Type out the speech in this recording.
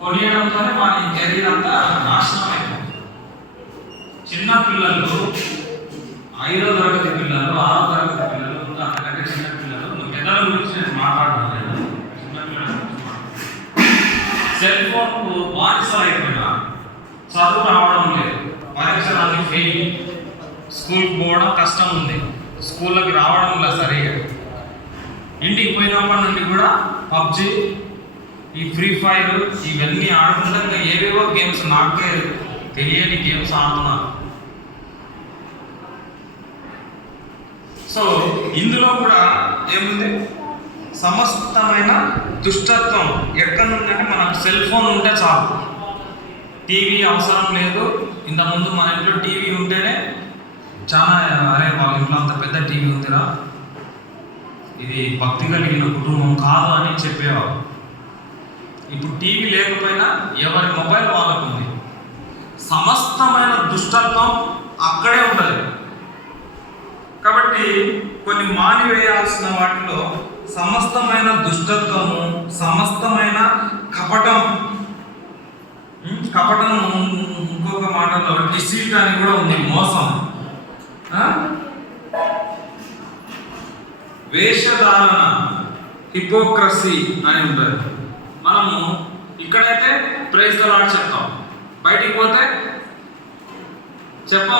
కొనియడంతోనే వారి కెరీర్ అంతా నాశనం అయిపోతుంది. చిన్న పిల్లలు 5వ తరగతి పిల్లలు 6వ తరగతి పిల్లలు అంతకంటే చిన్న పిల్లలు పెద్దల గురించి నేను మాట్లాడలేదు. చిన్న పిల్లల సెల్ ఫోన్ బానిసలు అయిపోయినా చదువు రావడం లేదు, పరీక్షలన్నీ ఫెయిల్, స్కూల్కి పోవడం కష్టం ఉంది, స్కూళ్ళకి రావడం లేదు సరిగా. ఇంటికి పోయినప్పటి నుండి కూడా పబ్జి, ఈ ఫ్రీ ఫైర్ ఇవన్నీ ఆడుతుండగా ఏవేవో గేమ్స్ నాకే తెలియని గేమ్స్ ఆడుతున్నారు. సో ఇందులో కూడా ఏముంది, సమస్తమైన దుష్టత్వం ఎక్కడి నుండి మనకు సెల్ ఫోన్ ఉంటే చాలు, టీవీ అవసరం లేదు. ఇంతకుముందు మన ఇంట్లో టీవీ ఉంటేనే చాలా అరే వాళ్ళ ఇంట్లో అంత పెద్ద టీవీ ఉందిరా, ఇది భక్తి కలిగిన కుటుంబం కాదు అని చెప్పేవారు. ఇప్పుడు టీవీ లేకపోయినా ఎవరి మొబైల్ వాళ్ళకు ఉంది. సమస్తమైన దుష్టత్వం అక్కడే ఉంటుంది. కాబట్టి కొన్ని మానివేయాల్సిన వాటిలో సమస్తమైన దుష్టత్వము, సమస్తమైన కపటం, ఇంకొక మాటలో డిసీట్ అని కూడా ఉంది, మోసం, వేషధారణ, హిపోక్రసీ అని ఉంటుంది. మనము ఇక్కడైతే ప్రైజ్ ద లార్డ్ చెప్తాం, బయటికి పోతే చెప్పాం.